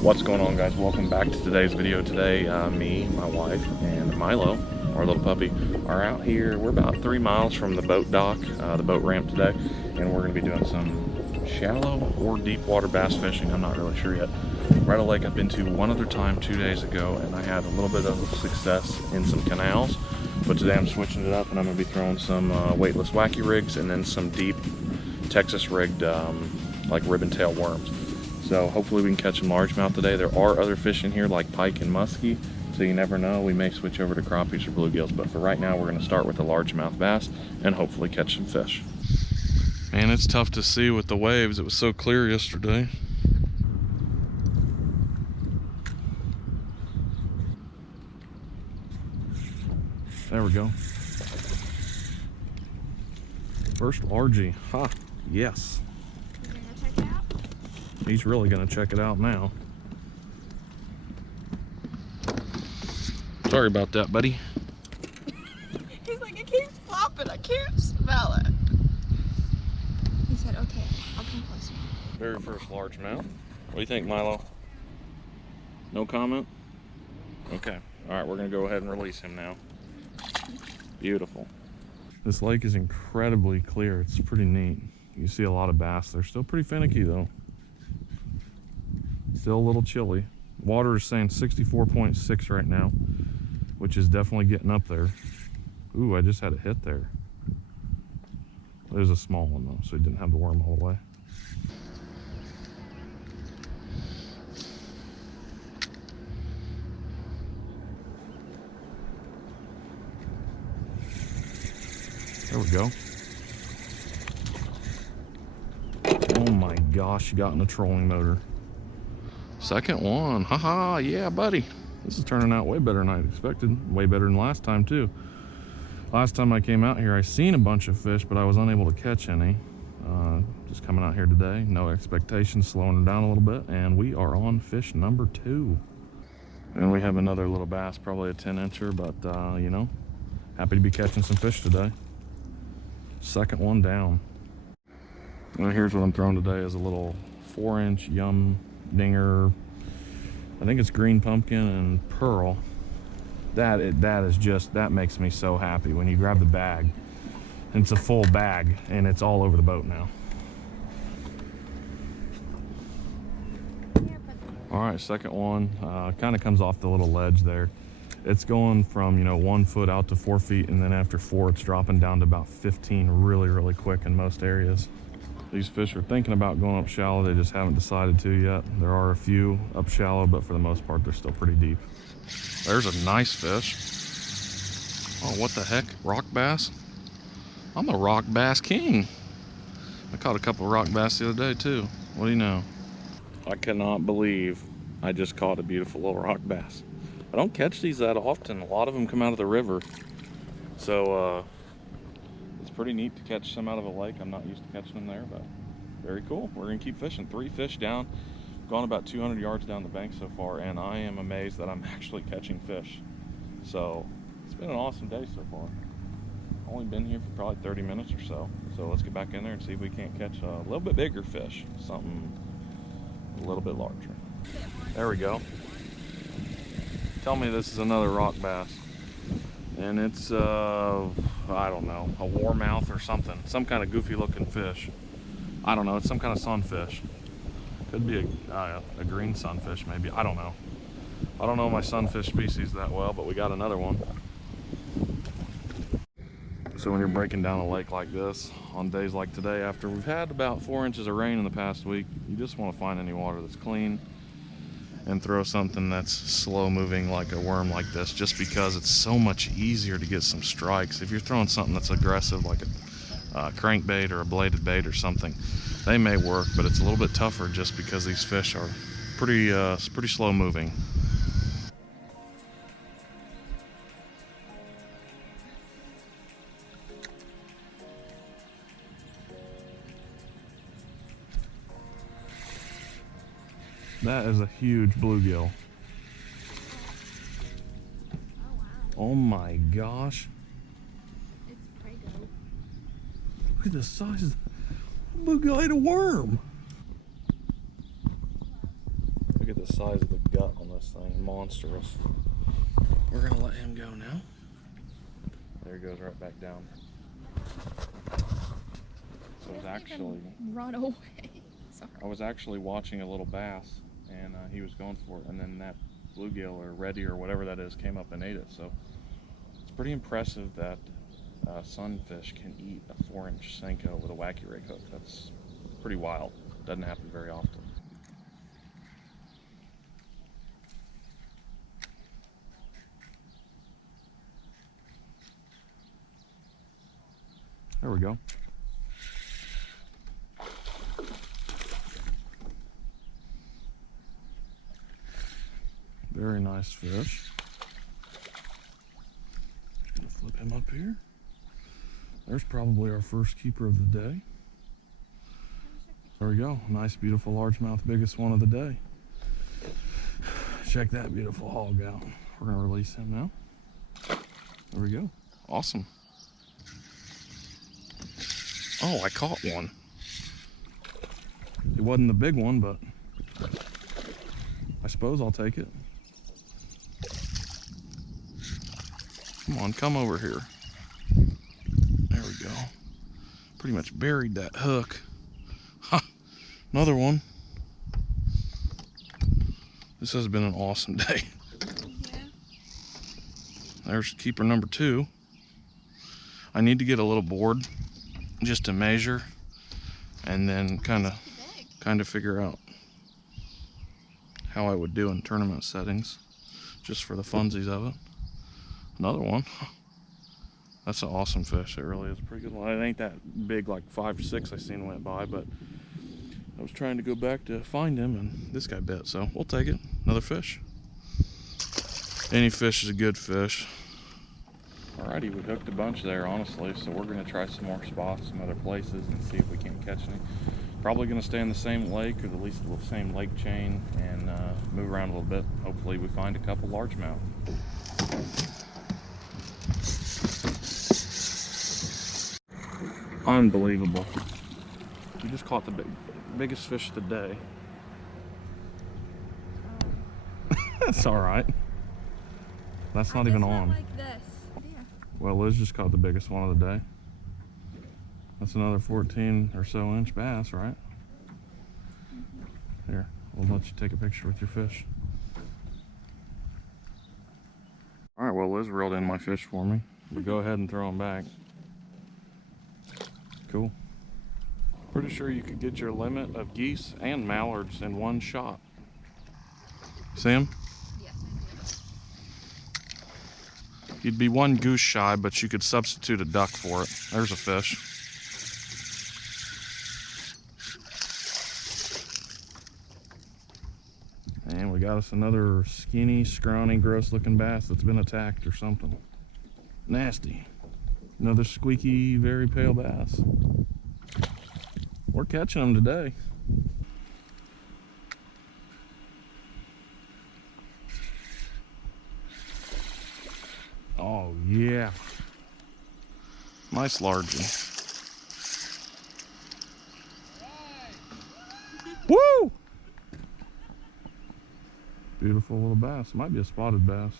What's going on, guys? Welcome back to today's video. Today me, my wife, and Milo, our little puppy, are out here. We're about 3 miles from the boat dock, the boat ramp today, and we're going to be doing some shallow or deep water bass fishing. I'm not really sure yet. We're at a lake I've been to one other time 2 days ago, and I had a little bit of success in some canals, but today I'm switching it up and I'm going to be throwing some weightless wacky rigs and then some deep Texas rigged like ribbon tail worms. So hopefully we can catch some largemouth today. There are other fish in here like pike and muskie, so you never know. We may switch over to crappies or bluegills, but for right now we're going to start with the largemouth bass and hopefully catch some fish. Man, it's tough to see with the waves. It was so clear yesterday. There we go. First largie. Ha! Yes. He's really gonna check it out now. Sorry about that, buddy. He's like, it keeps flopping, I can't smell it. He said, okay, I'll come closer. Very first largemouth. What do you think, Milo? No comment? Okay. Alright, we're gonna go ahead and release him now. Beautiful. This lake is incredibly clear. It's pretty neat. You see a lot of bass. They're still pretty finicky though. Still a little chilly. Water is saying 64.6 right now, which is definitely getting up there. Ooh, I just had a hit there. There's a small one though, so it didn't have the worm all the way. There we go. Oh my gosh, you got in a trolling motor. Second one, haha, yeah, buddy. This is turning out way better than I expected. Way better than last time too. Last time I came out here, I seen a bunch of fish, but I was unable to catch any. Just coming out here today, no expectations, slowing it down a little bit, and we are on fish number 2. And we have another little bass, probably a 10-incher, but you know, happy to be catching some fish today. Second one down. And here's what I'm throwing today is a little 4-inch Yum Dinger. I think it's green pumpkin and pearl. That is just, that makes me so happy when you grab the bag and it's a full bag and it's all over the boat now. All right, second one kind of comes off the little ledge there. It's going from, you know, 1 foot out to 4 feet, and then after 4 it's dropping down to about 15 really quick in most areas. These fish are thinking about going up shallow. They just haven't decided to yet. There are a few up shallow, but for the most part, they're still pretty deep. There's a nice fish. Oh, what the heck? Rock bass? I'm a rock bass king. I caught a couple of rock bass the other day, too. What do you know? I cannot believe I just caught a beautiful little rock bass. I don't catch these that often. A lot of them come out of the river. So, it's pretty neat to catch some out of a lake. I'm not used to catching them there, but very cool. We're gonna keep fishing. 3 fish down, gone about 200 yards down the bank so far, and I am amazed that I'm actually catching fish. So it's been an awesome day so far. Only been here for probably 30 minutes or so. So let's get back in there and see if we can't catch a little bit bigger fish, something a little bit larger. There we go. Tell me this is another rock bass. And it's, I don't know, a warmouth or something. Some kind of goofy looking fish. I don't know, it's some kind of sunfish. Could be a green sunfish maybe, I don't know. I don't know my sunfish species that well, but we got another one. So when you're breaking down a lake like this, on days like today, after we've had about 4 inches of rain in the past week, you just want to find any water that's clean and throw something that's slow moving like a worm like this, just because it's so much easier to get some strikes. If you're throwing something that's aggressive like a crankbait or a bladed bait or something, they may work, but it's a little bit tougher just because these fish are pretty slow moving. That is a huge bluegill. Oh wow. Oh my gosh. It's Prego. Look at the size of the bluegill ate a worm. size of the gut on this thing, monstrous. We're gonna let him go now. There he goes right back down. So I was actually run away. Sorry. I was actually watching a little bass, and he was going for it, and then that bluegill or reddy or whatever that is came up and ate it. So it's pretty impressive that sunfish can eat a 4-inch Senko with a wacky rig hook. That's pretty wild. Doesn't happen very often. There we go. Very nice fish. Gonna flip him up here. There's probably our first keeper of the day. There we go. Nice, beautiful largemouth, biggest one of the day. Check that beautiful hog out. We're gonna release him now. There we go. Awesome. Oh, I caught one. It wasn't the big one, but I suppose I'll take it. Come on, come over here. There we go. Pretty much buried that hook. Ha! Another one. This has been an awesome day. Yeah. There's keeper number 2. I need to get a little board just to measure and then kind of figure out how I would do in tournament settings, just for the funsies of it. Another one. That's an awesome fish. It really is a pretty good one. It ain't that big, like 5 or 6 I seen went by, but I was trying to go back to find him and this guy bit, so we'll take it. Another fish. Any fish is a good fish. Alrighty, we hooked a bunch there, honestly, so we're gonna try some more spots, some other places, and see if we can't catch any. Probably gonna stay in the same lake, or at least the same lake chain, and move around a little bit. Hopefully we find a couple largemouth. Unbelievable. You just caught the biggest fish of the day. That's alright. That's not even on. Like this. Yeah. Well, Liz just caught the biggest one of the day. That's another 14 or so inch bass, right? Here, we'll let you take a picture with your fish. Alright, well, Liz reeled in my fish for me. But go ahead and throw them back. Cool. Pretty sure you could get your limit of geese and mallards in one shot. See 'em? Yes, I do. You'd be one goose shy, but you could substitute a duck for it. There's a fish. And we got us another skinny, scrawny, gross looking bass that's been attacked or something. Nasty. Another squeaky, very pale bass. We're catching them today. Oh yeah. Nice largie. Woo! Beautiful little bass. Might be a spotted bass.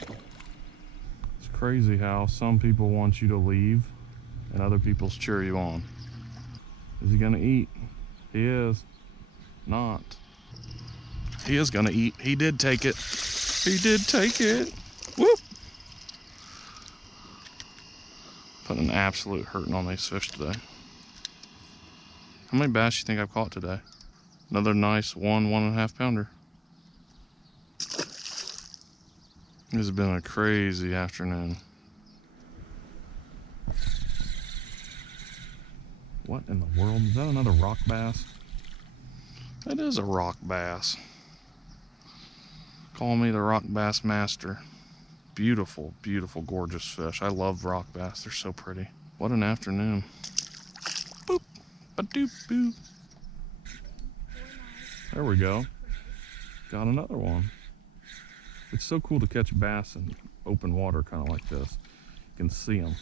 It's crazy how some people want you to leave and other people's cheer you on. Is he gonna eat? He is. Not. He is gonna eat. He did take it. He did take it. Whoop! Put an absolute hurting on these fish today. How many bass you think I've caught today? Another nice 1.5 pounder. This has been a crazy afternoon. What in the world? Is that another rock bass? That is a rock bass. Call me the rock bass master. Beautiful, beautiful, gorgeous fish. I love rock bass. They're so pretty. What an afternoon. Boop, ba-doop, boop. There we go. Got another one. It's so cool to catch bass in open water, kind of like this. You can see them.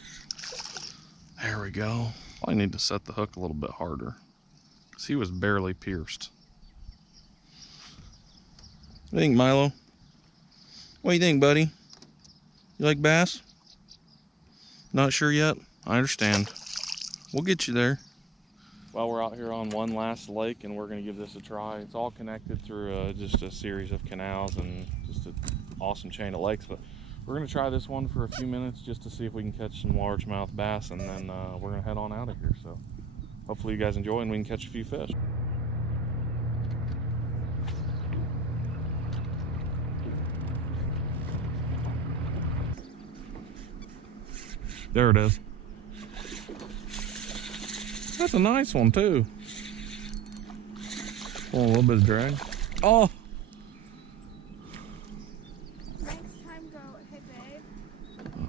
There we go. I need to set the hook a little bit harder because he was barely pierced. do you think, Milo? What do you think, buddy? You like bass? Not sure yet? I understand. We'll get you there. Well, we're out here on one last lake, and we're going to give this a try. It's all connected through just a series of canals and just an awesome chain of lakes. But we're going to try this one for a few minutes just to see if we can catch some largemouth bass, and then we're going to head on out of here. So hopefully you guys enjoy and we can catch a few fish. There it is. That's a nice one too. Pulling a little bit of drag. Oh! Next time go, hey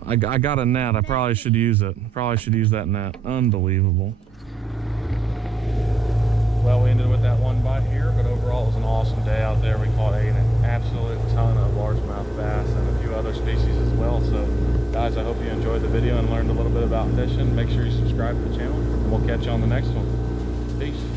babe. I got a net. I probably should use it. Probably should use that net. Unbelievable. Well, we ended with that one bite here, but overall it was an awesome day out there. We caught an absolute ton of largemouth bass and a few other species as well. So guys, I hope you enjoyed the video and learned a little bit about fishing. Make sure you subscribe to the channel, and we'll catch you on the next one. Peace.